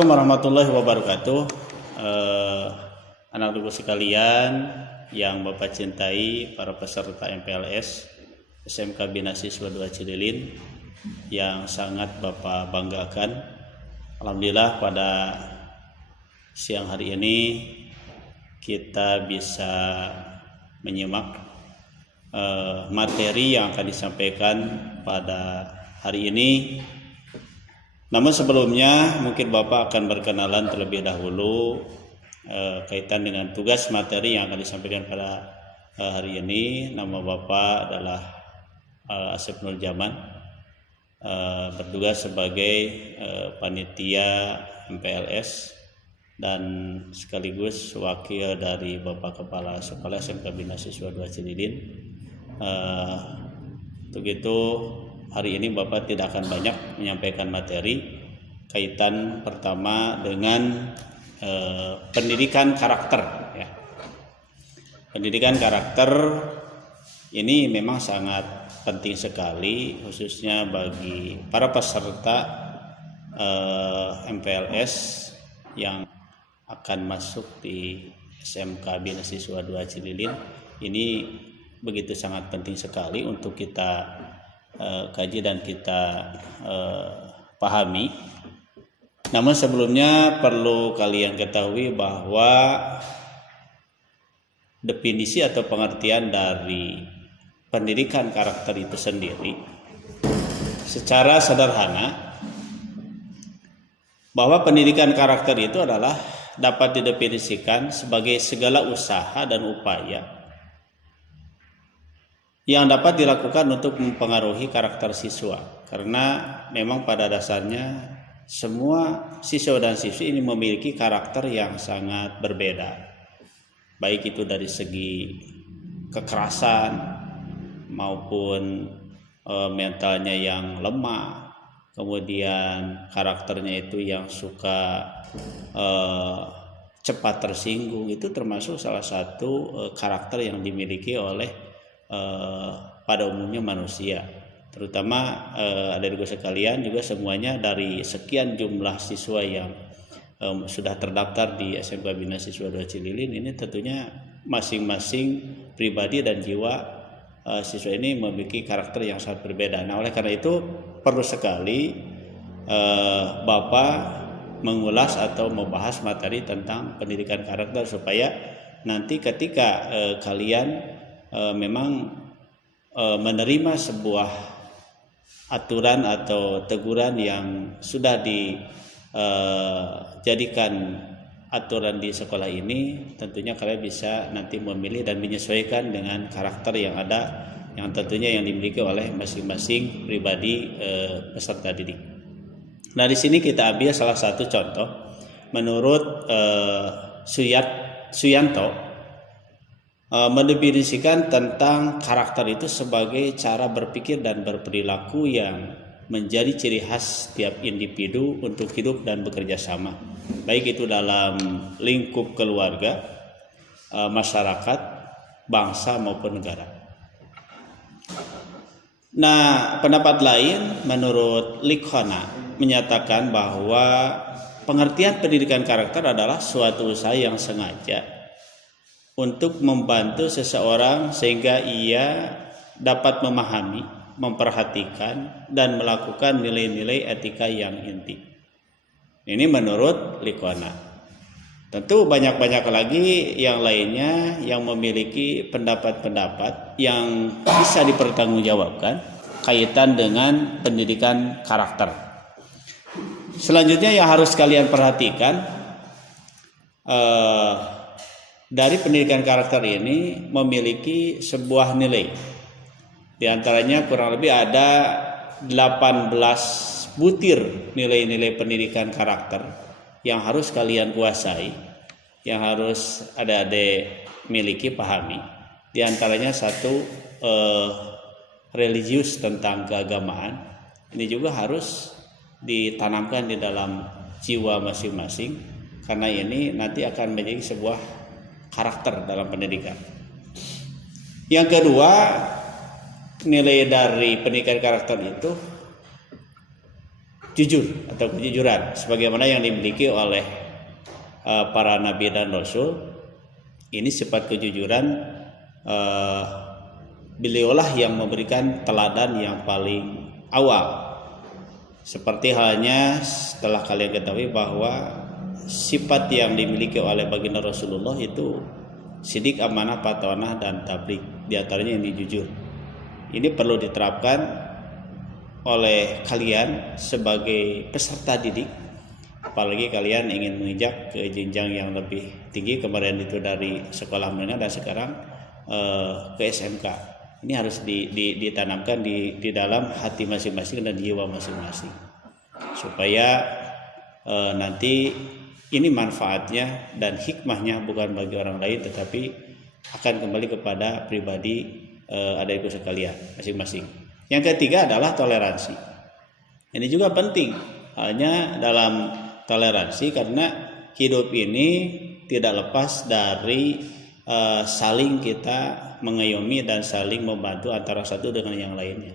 Assalamualaikum warahmatullahi wabarakatuh. Anak ibu sekalian yang Bapak cintai, para peserta MPLS SMK Bina Siswa 2 Cililin yang sangat Bapak banggakan. Alhamdulillah pada siang hari ini kita bisa menyimak materi yang akan disampaikan pada hari ini. Namun sebelumnya mungkin Bapak akan berkenalan terlebih dahulu kaitan dengan tugas materi yang akan disampaikan pada hari ini. Nama Bapak adalah Asep Nur Jaman, bertugas sebagai panitia MPLS dan sekaligus wakil dari Bapak Kepala Sekolah SMK Bina Siswa 2 Cililin. Untuk itu hari ini Bapak tidak akan banyak menyampaikan materi kaitan pertama dengan pendidikan karakter. Ya. Pendidikan karakter ini memang sangat penting sekali, khususnya bagi para peserta MPLS yang akan masuk di SMK Bina Siswa 2 Cililin. Ini begitu sangat penting sekali untuk kita kaji dan kita pahami. Namun sebelumnya perlu kalian ketahui bahwa definisi atau pengertian dari pendidikan karakter itu sendiri secara sederhana bahwa pendidikan karakter itu adalah dapat didefinisikan sebagai segala usaha dan upaya yang dapat dilakukan untuk mempengaruhi karakter siswa, karena memang pada dasarnya semua siswa dan siswi ini memiliki karakter yang sangat berbeda, baik itu dari segi kekerasan maupun mentalnya yang lemah, kemudian karakternya itu yang suka cepat tersinggung. Itu termasuk salah satu karakter yang dimiliki oleh pada umumnya manusia, terutama adik-adik sekalian juga semuanya dari sekian jumlah siswa yang sudah terdaftar di SMK Bina Siswa 2 Cililin ini, tentunya masing-masing pribadi dan jiwa siswa ini memiliki karakter yang sangat berbeda. Nah, oleh karena itu perlu sekali Bapak mengulas atau membahas materi tentang pendidikan karakter supaya nanti ketika kalian memang menerima sebuah aturan atau teguran yang sudah dijadikan aturan di sekolah ini, tentunya kalian bisa nanti memilih dan menyesuaikan dengan karakter yang ada, yang tentunya yang dimiliki oleh masing-masing pribadi peserta didik. Nah, di sini kita ambil salah satu contoh menurut Suyanto, mendefinisikan tentang karakter itu sebagai cara berpikir dan berperilaku yang menjadi ciri khas setiap individu untuk hidup dan bekerja sama, baik itu dalam lingkup keluarga, masyarakat, bangsa maupun negara. Nah, pendapat lain menurut Likhona menyatakan bahwa pengertian pendidikan karakter adalah suatu usaha yang sengaja untuk membantu seseorang sehingga ia dapat memahami, memperhatikan, dan melakukan nilai-nilai etika yang inti. Ini menurut Likhona. Tentu banyak-banyak lagi yang lainnya yang memiliki pendapat-pendapat yang bisa dipertanggungjawabkan kaitan dengan pendidikan karakter. Selanjutnya yang harus kalian perhatikan, dari pendidikan karakter ini memiliki sebuah nilai. Di antaranya kurang lebih ada 18 butir nilai-nilai pendidikan karakter yang harus kalian kuasai, yang harus adik-adik miliki, pahami. Di antaranya satu religius, tentang keagamaan. Ini juga harus ditanamkan di dalam jiwa masing-masing, karena ini nanti akan menjadi sebuah karakter dalam pendidikan. Yang kedua, nilai dari pendidikan karakter itu jujur atau kejujuran sebagaimana yang dimiliki oleh para nabi dan rasul. Ini sifat kejujuran, beliaulah yang memberikan teladan yang paling awal. Seperti halnya setelah kalian ketahui bahwa sifat yang dimiliki oleh baginda Rasulullah itu sidik, amanah, patonah, dan tablik. Di antaranya ini jujur. Ini perlu diterapkan oleh kalian sebagai peserta didik, apalagi kalian ingin menginjak ke jenjang yang lebih tinggi. Kemarin itu dari sekolah menengah dan sekarang ke SMK. Ini harus ditanamkan di dalam hati masing-masing dan jiwa masing-masing, supaya nanti ini manfaatnya dan hikmahnya bukan bagi orang lain, tetapi akan kembali kepada pribadi adikku sekalian masing-masing. Yang ketiga adalah toleransi. Ini juga penting halnya dalam toleransi, karena hidup ini tidak lepas dari saling kita mengayomi dan saling membantu antara satu dengan yang lainnya,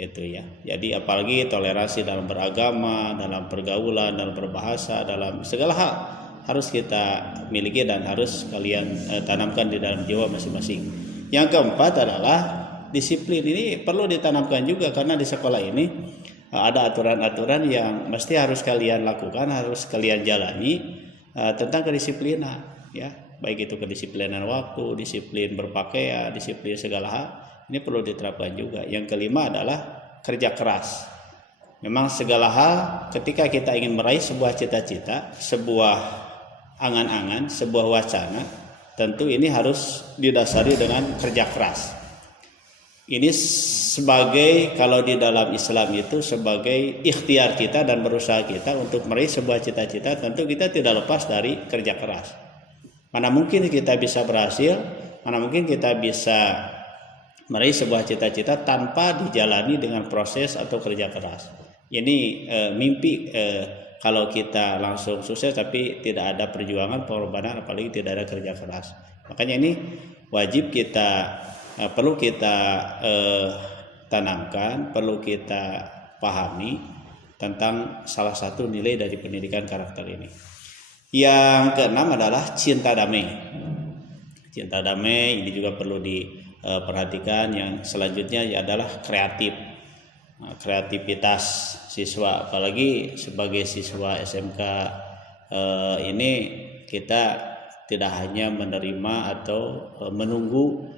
gitu ya. Jadi apalagi toleransi dalam beragama, dalam pergaulan, dalam berbahasa, dalam segala hal harus kita miliki dan harus kalian tanamkan di dalam jiwa masing-masing. Yang keempat adalah disiplin. Ini perlu ditanamkan juga, karena di sekolah ini ada aturan-aturan yang mesti harus kalian lakukan, harus kalian jalani tentang kedisiplinan, ya. Baik itu kedisiplinan waktu, disiplin berpakaian, disiplin segala hal. Ini perlu diterapkan juga. Yang kelima adalah kerja keras. Memang segala hal ketika kita ingin meraih sebuah cita-cita, sebuah angan-angan, sebuah wacana, tentu ini harus didasari dengan kerja keras. Ini sebagai, kalau di dalam Islam itu sebagai ikhtiar kita dan berusaha kita untuk meraih sebuah cita-cita, tentu kita tidak lepas dari kerja keras. Mana mungkin kita bisa berhasil, mana mungkin kita bisa meraih sebuah cita-cita tanpa dijalani dengan proses atau kerja keras. Ini mimpi kalau kita langsung sukses tapi tidak ada perjuangan, pengorbanan, apalagi tidak ada kerja keras. Makanya ini wajib kita perlu kita tanamkan, perlu kita pahami tentang salah satu nilai dari pendidikan karakter ini. Yang keenam adalah cinta damai. Cinta damai ini juga perlu diperhatikan. Yang selanjutnya adalah kreativitas siswa, apalagi sebagai siswa SMK ini kita tidak hanya menerima atau menunggu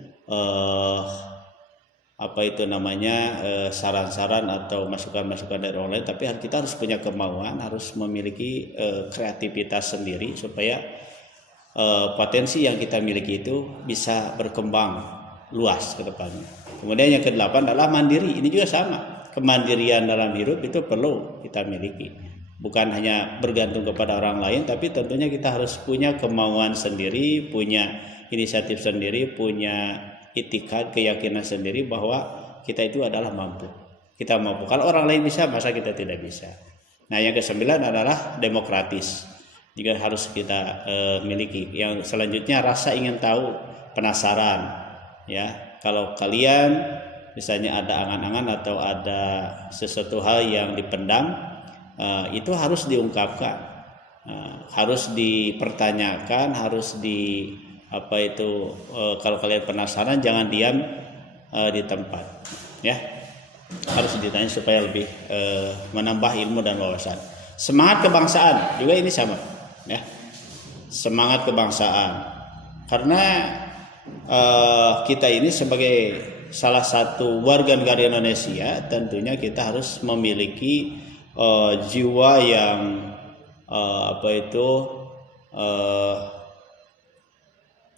saran-saran atau masukan-masukan dari orang lain, tapi kita harus punya kemauan, harus memiliki kreativitas sendiri supaya potensi yang kita miliki itu bisa berkembang luas ke depannya. Kemudian yang kedelapan adalah mandiri. Ini juga sama, kemandirian dalam hidup itu perlu kita miliki, bukan hanya bergantung kepada orang lain, tapi tentunya kita harus punya kemauan sendiri, punya inisiatif sendiri, punya itikad, keyakinan sendiri bahwa kita itu adalah mampu. Kita mampu. Kalau orang lain bisa, masa kita tidak bisa? Nah, yang kesembilan adalah demokratis. Juga harus kita miliki. Yang selanjutnya rasa ingin tahu, penasaran. Ya, kalau kalian misalnya ada angan-angan atau ada sesuatu hal yang dipendam, itu harus diungkapkan, harus dipertanyakan, harus kalau kalian penasaran jangan diam di tempat, ya, harus ditanya supaya lebih menambah ilmu dan wawasan. Semangat kebangsaan juga ini sama, ya, semangat kebangsaan, karena kita ini sebagai salah satu warga negara Indonesia tentunya kita harus memiliki jiwa yang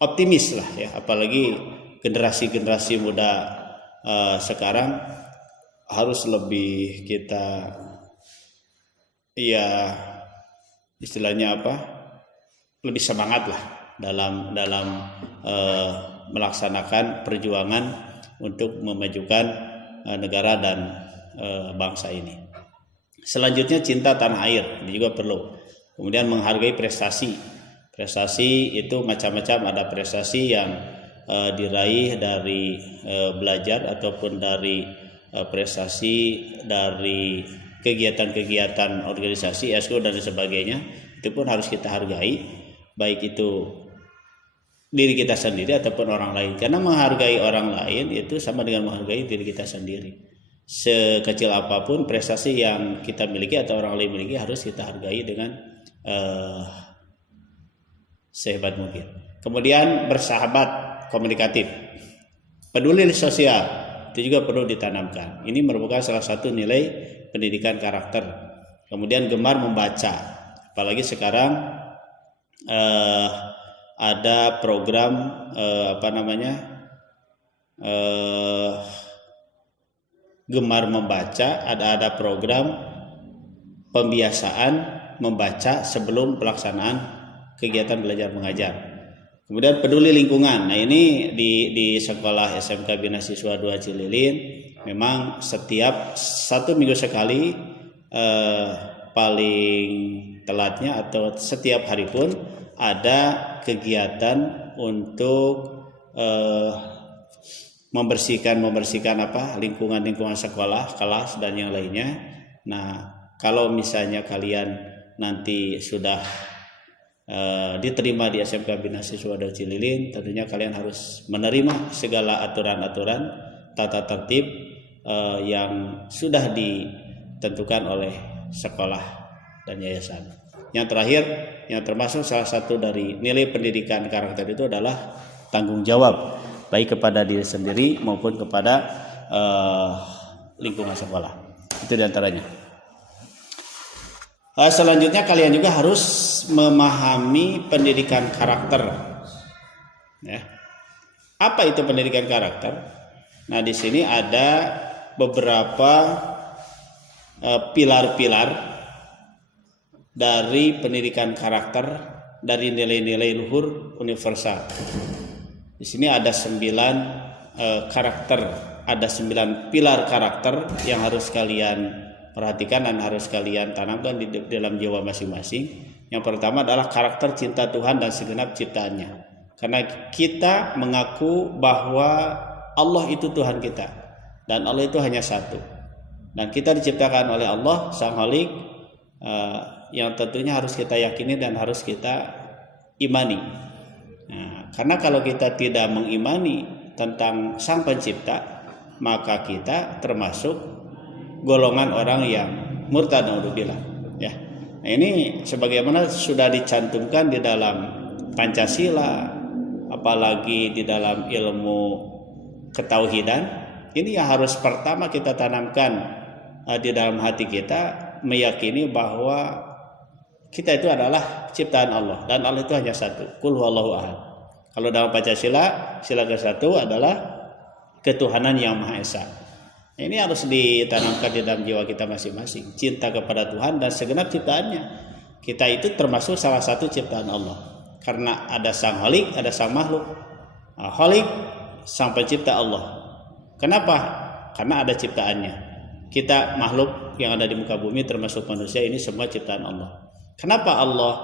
optimis lah, ya, apalagi generasi muda sekarang harus lebih kita, ya, istilahnya lebih semangat lah dalam melaksanakan perjuangan untuk memajukan negara dan bangsa ini. Selanjutnya cinta tanah air, ini juga perlu. Kemudian menghargai prestasi. Prestasi itu macam-macam, ada prestasi yang diraih dari belajar ataupun dari prestasi dari kegiatan-kegiatan organisasi, ekskul dan sebagainya, itu pun harus kita hargai, baik itu diri kita sendiri ataupun orang lain. Karena menghargai orang lain itu sama dengan menghargai diri kita sendiri. Sekecil apapun prestasi yang kita miliki atau orang lain miliki harus kita hargai dengan sehebat mungkin. Kemudian bersahabat, komunikatif, peduli sosial, itu juga perlu ditanamkan. Ini merupakan salah satu nilai pendidikan karakter. Kemudian gemar membaca, apalagi sekarang ada program gemar membaca, ada program pembiasaan membaca sebelum pelaksanaan kegiatan belajar mengajar. Kemudian peduli lingkungan. Nah, ini di sekolah SMK Bina Siswa 2 Cililin memang setiap 1 minggu sekali, paling telatnya atau setiap hari pun ada kegiatan untuk membersihkan lingkungan sekolah, kelas dan yang lainnya. Nah, kalau misalnya kalian nanti sudah diterima di SMK Bina Siswa 2 Cililin, tentunya kalian harus menerima segala aturan-aturan tata tertib yang sudah ditentukan oleh sekolah dan yayasan. Yang terakhir, yang termasuk salah satu dari nilai pendidikan karakter itu adalah tanggung jawab, baik kepada diri sendiri maupun kepada lingkungan sekolah. Itu diantaranya. Selanjutnya kalian juga harus memahami pendidikan karakter. Ya. Apa itu pendidikan karakter? Nah, di sini ada beberapa pilar-pilar dari pendidikan karakter, dari nilai-nilai luhur universal. Di sini ada 9 karakter, ada 9 pilar karakter yang harus kalian perhatikan dan harus kalian tanamkan di dalam jiwa masing-masing. Yang pertama adalah karakter cinta Tuhan dan segenap ciptaannya. Karena kita mengaku bahwa Allah itu Tuhan kita dan Allah itu hanya satu. Dan kita diciptakan oleh Allah Sang Khalik, yang tentunya harus kita yakini dan harus kita imani. Nah, karena kalau kita tidak mengimani tentang Sang Pencipta, maka kita termasuk golongan orang yang murtad, naudzubillah. Ya. Nah, ini sebagaimana sudah dicantumkan di dalam Pancasila, apalagi di dalam ilmu ketauhidan, ini yang harus pertama kita tanamkan di dalam hati kita, meyakini bahwa kita itu adalah ciptaan Allah dan Allah itu hanya satu. Qul huwallahu ahad. Kalau dalam Pancasila, sila ke-1 adalah ketuhanan yang Maha Esa. Ini harus ditanamkan di dalam jiwa kita masing-masing, cinta kepada Tuhan dan segenap ciptaannya. Kita itu termasuk salah satu ciptaan Allah. Karena ada Sang Khalik, ada Sang Makhluk. Khalik, Sang Pencipta Allah. Kenapa? Karena ada ciptaannya. Kita makhluk yang ada di muka bumi termasuk manusia, ini semua ciptaan Allah. Kenapa Allah?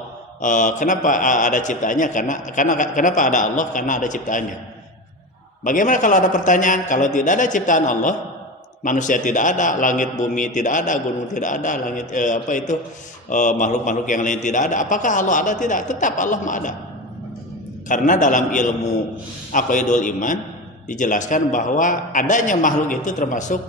Kenapa ada ciptaannya? Kenapa ada Allah? Karena ada ciptaannya. Bagaimana kalau ada pertanyaan? Kalau tidak ada ciptaan Allah, manusia tidak ada, langit bumi tidak ada, gunung tidak ada, langit makhluk-makhluk yang lain tidak ada. Apakah Allah ada? Tidak. Tetap Allah ada. Karena dalam ilmu aqidul iman dijelaskan bahwa adanya makhluk itu termasuk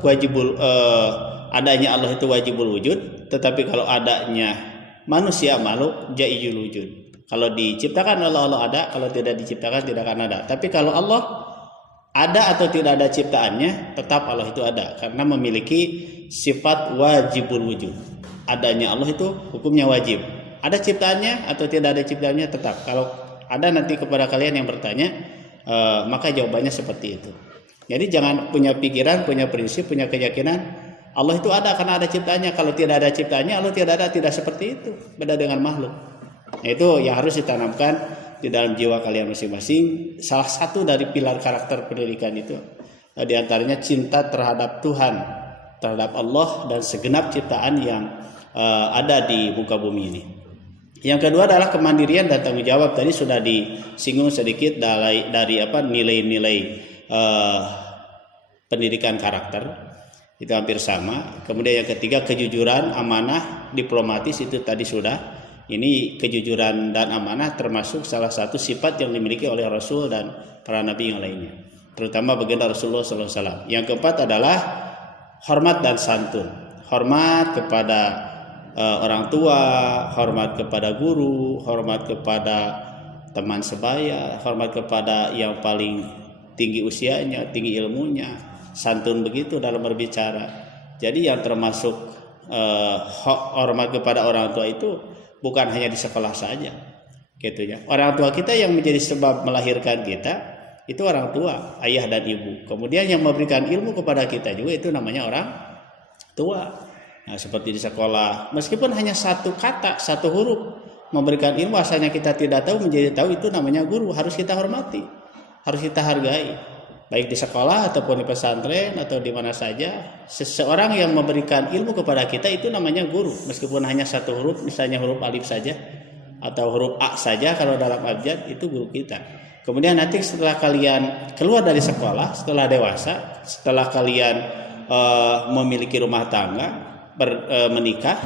adanya Allah itu wajibul wujud, tetapi kalau adanya manusia makhluk jaizul wujud. Kalau diciptakan oleh Allah ada, kalau tidak diciptakan tidak akan ada. Tapi kalau Allah ada atau tidak ada ciptaannya, tetap Allah itu ada karena memiliki sifat wajibul wujud. Adanya Allah itu hukumnya wajib. Ada ciptaannya atau tidak ada ciptaannya, tetap. Kalau ada nanti kepada kalian yang bertanya, maka jawabannya seperti itu. Jadi jangan punya pikiran, punya prinsip, punya keyakinan Allah itu ada karena ada ciptaannya. Kalau tidak ada ciptaannya, Allah tidak ada, tidak seperti itu. Beda dengan makhluk. Nah, itu yang harus ditanamkan di dalam jiwa kalian masing-masing. Salah satu dari pilar karakter pendidikan itu di antaranya cinta terhadap Tuhan, terhadap Allah dan segenap ciptaan yang ada di muka bumi ini. Yang kedua adalah kemandirian dan tanggung jawab. Tadi sudah disinggung sedikit dari nilai-nilai pendidikan karakter. itu hampir sama. Kemudian yang ketiga kejujuran, amanah, diplomatis, itu tadi sudah. Ini kejujuran dan amanah termasuk salah satu sifat yang dimiliki oleh Rasul dan para nabi yang lainnya, terutama baginda Rasulullah SAW. Yang keempat adalah hormat dan santun. Hormat kepada orang tua, hormat kepada guru, hormat kepada teman sebaya, hormat kepada yang paling tinggi usianya, tinggi ilmunya, santun begitu dalam berbicara. Jadi yang termasuk hormat kepada orang tua itu bukan hanya di sekolah saja, gitu ya. Orang tua kita yang menjadi sebab melahirkan kita itu orang tua, ayah dan ibu. Kemudian yang memberikan ilmu kepada kita juga itu namanya orang tua. Nah, seperti di sekolah, meskipun hanya satu kata, satu huruf memberikan ilmu, asalnya kita tidak tahu menjadi tahu, itu namanya guru. Harus kita hormati, harus kita hargai. Baik di sekolah ataupun di pesantren atau di mana saja, seseorang yang memberikan ilmu kepada kita itu namanya guru, meskipun hanya satu huruf, misalnya huruf alif saja atau huruf A saja kalau dalam abjad, itu guru kita. Kemudian nanti setelah kalian keluar dari sekolah, setelah dewasa, setelah kalian memiliki rumah tangga, menikah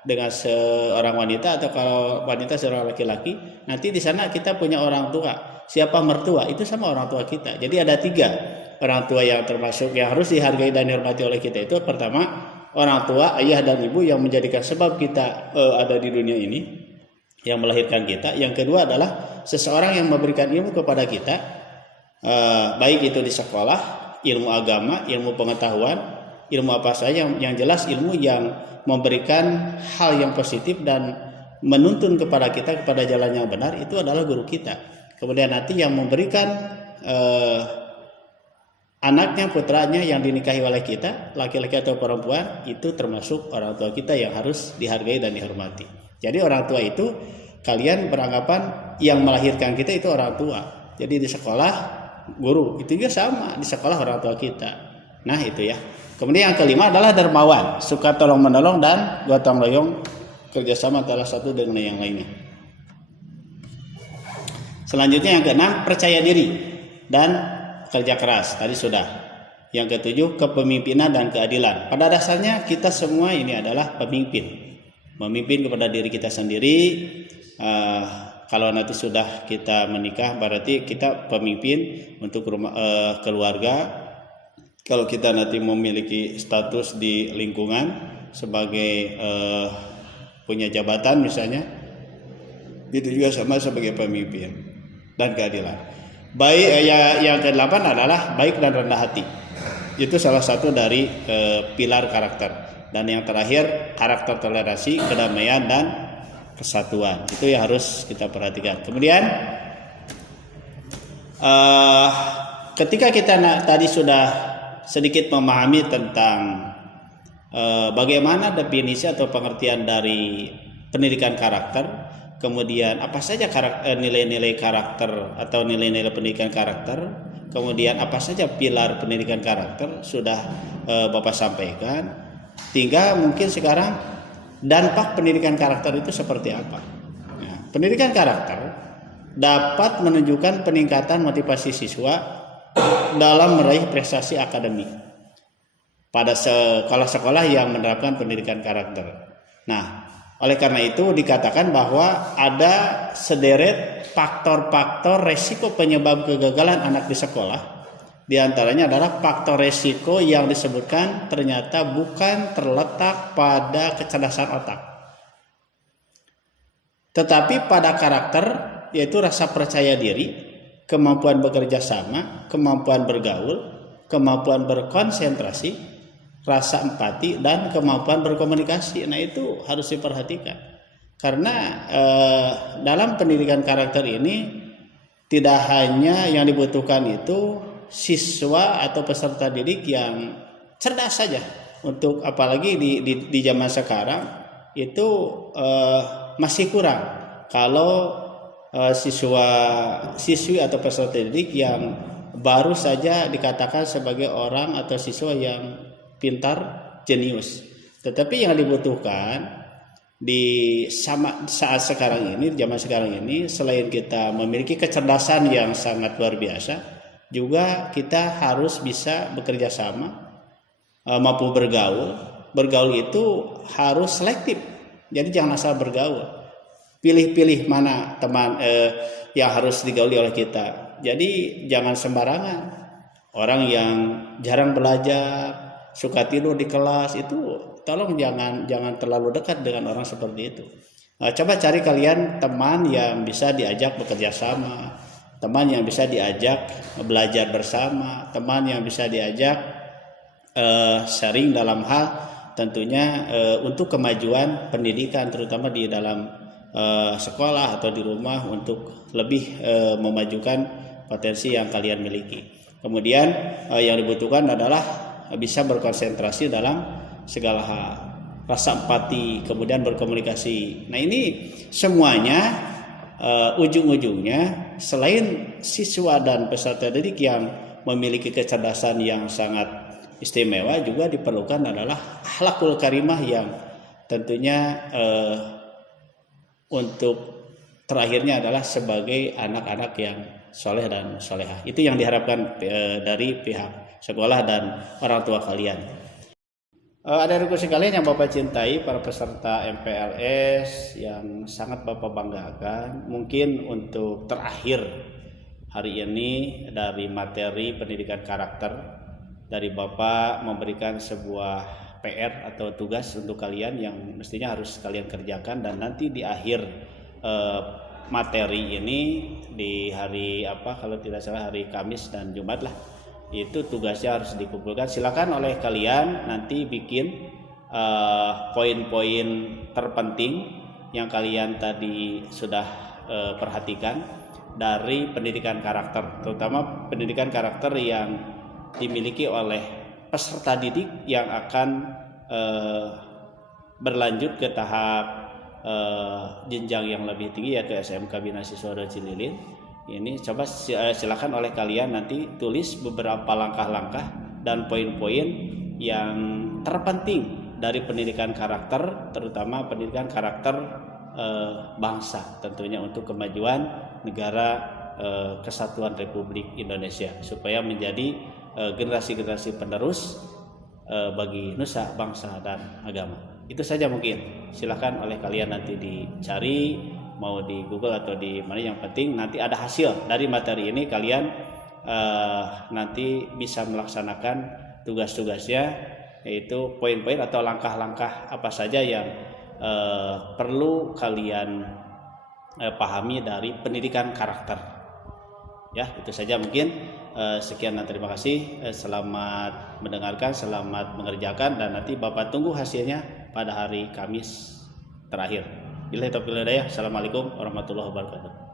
dengan seorang wanita, atau kalau wanita seorang laki-laki, nanti di sana kita punya orang tua. Siapa mertua? Itu sama orang tua kita. Jadi ada 3 orang tua yang termasuk yang harus dihargai dan dihormati oleh kita. Itu pertama, orang tua, ayah dan ibu yang menjadikan sebab kita ada di dunia ini, yang melahirkan kita. Yang kedua adalah seseorang yang memberikan ilmu kepada kita, baik itu di sekolah, ilmu agama, ilmu pengetahuan, ilmu apa saja, yang jelas ilmu yang memberikan hal yang positif dan menuntun kepada kita kepada jalan yang benar, itu adalah guru kita. Kemudian nanti yang memberikan anaknya, putranya yang dinikahi oleh kita, laki-laki atau perempuan, itu termasuk orang tua kita yang harus dihargai dan dihormati. Jadi orang tua itu, kalian beranggapan yang melahirkan kita itu orang tua. Jadi di sekolah guru, itu juga sama, di sekolah orang tua kita. Nah itu ya. Kemudian yang kelima adalah dermawan, suka tolong menolong dan gotong royong, kerjasama antara satu dengan yang lainnya. Selanjutnya yang keenam, percaya diri dan kerja keras. Tadi sudah. Yang ketujuh, kepemimpinan dan keadilan. Pada dasarnya kita semua ini adalah pemimpin. Memimpin kepada diri kita sendiri. Kalau nanti sudah kita menikah, berarti kita pemimpin untuk keluarga. Kalau kita nanti memiliki status di lingkungan sebagai punya jabatan misalnya, itu juga sama sebagai pemimpin. Dan keadilan. Baik, yang ke-8 adalah baik dan rendah hati. Itu salah satu dari pilar karakter. Dan yang terakhir, karakter toleransi, kedamaian dan kesatuan. Itu yang harus kita perhatikan. Kemudian ketika kita tadi sudah sedikit memahami tentang bagaimana definisi atau pengertian dari pendidikan karakter, kemudian apa saja nilai-nilai karakter atau nilai-nilai pendidikan karakter, kemudian apa saja pilar pendidikan karakter sudah Bapak sampaikan. Tinggal mungkin sekarang dampak pendidikan karakter itu seperti apa. Nah, pendidikan karakter dapat menunjukkan peningkatan motivasi siswa dalam meraih prestasi akademik pada sekolah-sekolah yang menerapkan pendidikan karakter. Nah, oleh karena itu dikatakan bahwa ada sederet faktor-faktor resiko penyebab kegagalan anak di sekolah. Di antaranya adalah faktor resiko yang disebutkan ternyata bukan terletak pada kecerdasan otak, tetapi pada karakter, yaitu rasa percaya diri, kemampuan bekerja sama, kemampuan bergaul, kemampuan berkonsentrasi, rasa empati, dan kemampuan berkomunikasi. Nah itu harus diperhatikan, karena dalam pendidikan karakter ini tidak hanya yang dibutuhkan itu siswa atau peserta didik yang cerdas saja. Untuk apalagi di zaman sekarang itu masih kurang kalau siswi atau peserta didik yang baru saja dikatakan sebagai orang atau siswa yang pintar, jenius. Tetapi yang dibutuhkan di saat sekarang ini, zaman sekarang ini, selain kita memiliki kecerdasan yang sangat luar biasa, juga kita harus bisa bekerja sama, mampu bergaul. Bergaul itu harus selektif. Jadi jangan asal bergaul. Pilih-pilih mana teman yang harus digauli oleh kita. Jadi jangan sembarangan. Orang yang jarang belajar, suka tidur di kelas itu tolong jangan terlalu dekat dengan orang seperti itu. Coba cari kalian teman yang bisa diajak bekerja sama, teman yang bisa diajak belajar bersama, teman yang bisa diajak sharing dalam hal tentunya untuk kemajuan pendidikan, terutama di dalam sekolah atau di rumah, untuk lebih memajukan potensi yang kalian miliki. Kemudian yang dibutuhkan adalah bisa berkonsentrasi dalam segala hal, rasa empati, kemudian berkomunikasi. Nah ini semuanya ujung-ujungnya selain siswa dan peserta didik yang memiliki kecerdasan yang sangat istimewa, juga diperlukan adalah akhlakul karimah yang tentunya untuk terakhirnya adalah sebagai anak-anak yang soleh dan solehah. Itu yang diharapkan dari pihak sekolah dan orang tua kalian. Adik-adikku sekalian yang Bapak cintai, para peserta MPLS yang sangat Bapak banggakan, mungkin untuk terakhir hari ini dari materi pendidikan karakter, dari Bapak memberikan sebuah PR atau tugas untuk kalian yang mestinya harus kalian kerjakan, dan nanti di akhir materi ini di hari kalau tidak salah hari Kamis dan Jumat lah, itu tugasnya harus dikumpulkan. Silakan oleh kalian nanti bikin poin-poin terpenting yang kalian tadi sudah perhatikan dari pendidikan karakter, terutama pendidikan karakter yang dimiliki oleh peserta didik yang akan berlanjut ke tahap jenjang yang lebih tinggi, yaitu SMK Bina Siswa Cililin. Ini coba silakan oleh kalian nanti tulis beberapa langkah-langkah dan poin-poin yang terpenting dari pendidikan karakter, terutama pendidikan karakter bangsa, tentunya untuk kemajuan negara kesatuan Republik Indonesia, supaya menjadi generasi-generasi penerus bagi nusa, bangsa, dan agama. Itu saja mungkin. Silahkan oleh kalian nanti dicari, mau di Google atau di mana, yang penting nanti ada hasil dari materi ini, kalian nanti bisa melaksanakan tugas-tugasnya, yaitu poin-poin atau langkah-langkah apa saja yang perlu kalian pahami dari pendidikan karakter. Ya, itu saja mungkin. Sekian dan terima kasih. Selamat mendengarkan, selamat mengerjakan, dan nanti Bapak tunggu hasilnya pada hari Kamis terakhir. Billahi taufiq wal hidayah. Assalamualaikum warahmatullahi wabarakatuh.